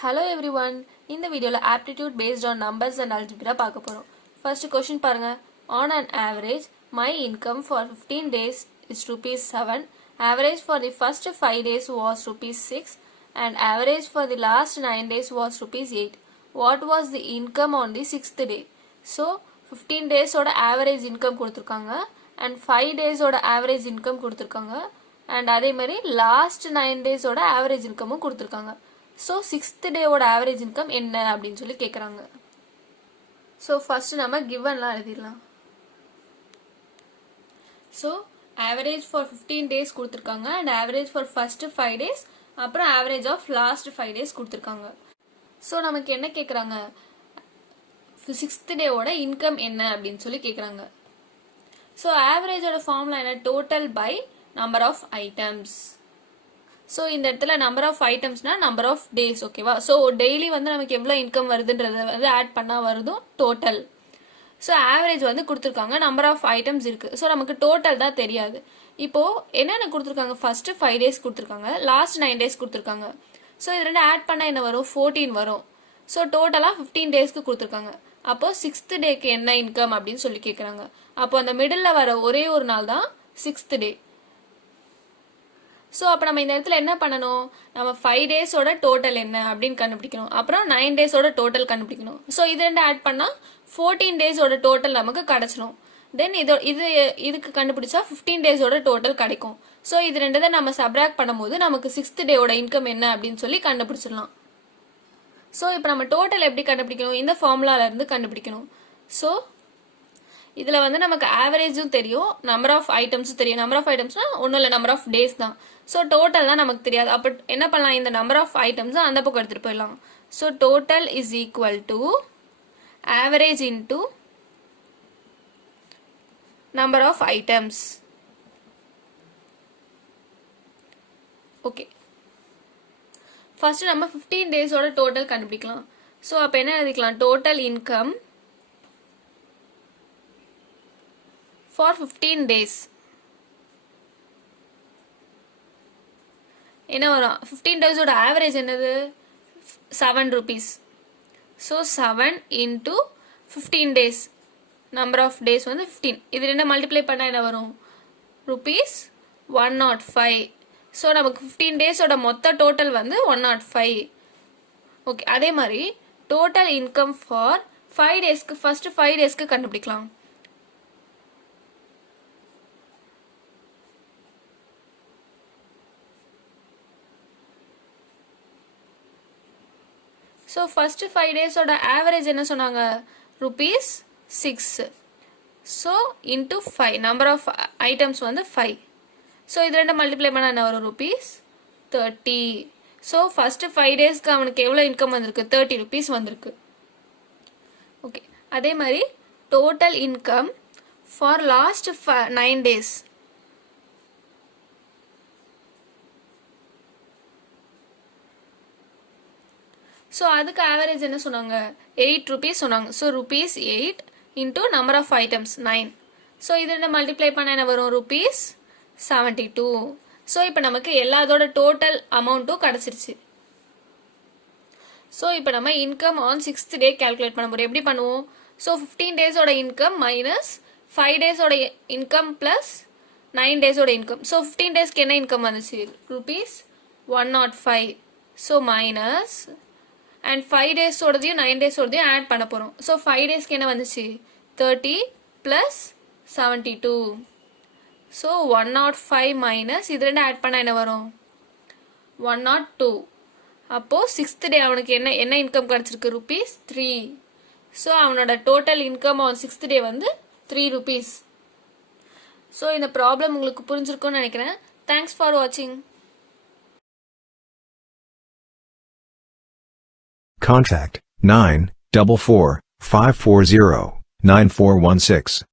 Hello everyone. In the video aptitude based on numbers and algebra பார்க்க போறோம். First question பாருங்க. On an average, my income for 15 days is rupees 7. Average for the first 5 days was rupees 6 and average for the last 9 days was rupees 8. What was the income on the 6th day? So 15 days ஓட average income கொடுத்திருக்காங்க and 5 days ஓட average income கொடுத்திருக்காங்க and அதே மாதிரி last 9 days ஓட average incomeம் கொடுத்திருக்காங்க. So 6th day ஓட average income என்ன அப்படின்னு சொல்லி கேக்குறாங்க. So first நம்ம givenலாம் எழுதிடலாம். So average for 15 days கொடுத்திருக்காங்க and average for first 5 days அப்புறம் average of last 5 days கொடுத்திருக்காங்க. So நமக்கு என்ன கேக்குறாங்க? 6th day ஓட income என்ன அப்படின்னு சொல்லி கேக்குறாங்க. So average ஓட formula என்ன? Total by number of items. So இந்த இடத்துல number of items னா number of days, ஓகேவா? So daily வந்து நமக்கு எவ்வளவு இன்கம் வருதுன்றத வந்து ஆட் பண்ணா வருதும் டோட்டல். So average வந்து கொடுத்திருக்காங்க, number of items இருக்கு. So நமக்கு டோட்டல் தான் தெரியாது. இப்போ என்னென்ன கொடுத்திருக்காங்க? First 5 days கொடுத்திருக்காங்க, last 9 days கொடுத்திருக்காங்க. So இது ரெண்டு ஆட் பண்ணா என்ன வரும்? 14 வரும். So டோட்டலா 15 daysக்கு கொடுத்திருக்காங்க. அப்போ 6th டேக்கு என்ன இன்கம் அப்படின்னு சொல்லி கேக்குறாங்க. அப்போ அந்த மிடில்ல வர ஒரே ஒரு நாள் தான் 6th day. So அப்ப நம்ம இந்த இடத்துல என்ன பண்ணணும்? நம்ம 5 days ஓட டோட்டல் என்ன அப்படின்னு கண்டுபிடிக்கணும். அப்புறம் 9 days ஓட டோட்டல் கண்டுபிடிக்கணும். So இது ரெண்டு ஆட் பண்ணா 14 days ஓட டோட்டல் நமக்கு கிடைச்சிரும். Then இதுக்கு கண்டுபிடிச்சா 15 days ஓட டோட்டல் கிடைக்கும். So இது ரெண்டதை நம்ம சப்ராக்ட் பண்ணும்போது நமக்கு 6th day ஓட இன்கம் என்ன அப்படின்னு சொல்லி கண்டுபிடிச்சிடலாம். So இப்போ நம்ம டோட்டல் எப்படி கண்டுபிடிக்கணும்? இந்த ஃபார்முலால இருந்து கண்டுபிடிக்கணும். So இதுல வந்து நமக்கு ஆவரேஜும் தெரியும், நம்பர் ஆஃப் ஐட்டம்ஸும் தெரியும். நம்பர் ஆஃப் ஐட்டம்ஸ்னா ஒன்றும் இல்லை, நம்பர் ஆஃப் டேஸ் தான். ஸோ டோட்டல் தான் நமக்கு தெரியாது. அப்போ என்ன பண்ணலாம்? இந்த நம்பர் ஆஃப் ஐட்டம்ஸும் அந்த பக்கம் எடுத்துகிட்டு போயிடலாம். So total is equal to average into number of items. Okay, first நம்ம 15 டேஸோட டோட்டல் கண்டுபிடிக்கலாம். ஸோ அப்போ என்ன எழுதிக்கலாம்? Total income for 15 days. என்ன வரும்? 15 days ஓட average என்னது? 7 rupees. So 7 into 15 days. Number of days வந்து 15. இது ரெண்ட multiply பண்ணா என்ன வரும்? rupees 105. So நமக்கு 15 days ஓட மொத்த total வந்து 105. ஓகே, அதே மாதிரி total income for 5 daysக்கு first 5 daysக்கு கண்டுபிடிக்கலாம். So first 5 days ஓட average என்ன சொன்னாங்க? rupees 6. So into 5, number of items வந்து 5. So இது ரெண்ட multiply பண்ணா என்ன வரும்? rupees 30. So first 5 daysக்கு அவனுக்கு எவ்வளவு இன்கம் வந்திருக்கு? 30 rupees வந்திருக்கு. ஓகே, அதே மாதிரி total income for last 9 days. So அதுக்கு average என்ன சொன்னாங்க? 8 rupees சொன்னாங்க. So rupees 8 into number of items 9. So இது ரெண்ட multiply பண்ணா என்ன வரும்? rupees 72. So இப்போ நமக்கு எல்லாத்தோட total amountம் கிடைச்சிருச்சு. So இப்போ நம்ம income on 6th day calculate பண்ண போறோம். எப்படி பண்ணுவோம்? So 15 days ஓட income minus 5 days ஓட income plus 9 days ஓட income. So 15 daysக்கு என்ன income வந்துச்சு? rupees 105. So minus and 5 days ஓடதையும் 9 days ஓடதையும் ஆட் பண்ண போறோம். So 5 daysக்கு என்ன வந்துச்சு? 30 plus 72. So 105 minus இது ரெண்டு ஆட் பண்ணா என்ன வரும்? 102. அப்போ 6th day அவனுக்கு என்ன இன்கம் கிடைச்சிருக்கு? rupees 3. So அவனோட total income on 6th day வந்து 3 rupees. So இந்த ப்ராப்ளம் உங்களுக்கு புரிஞ்சிருக்கும்னு நினைக்கிறேன். Thanks for watching. Contact 944 540 9416.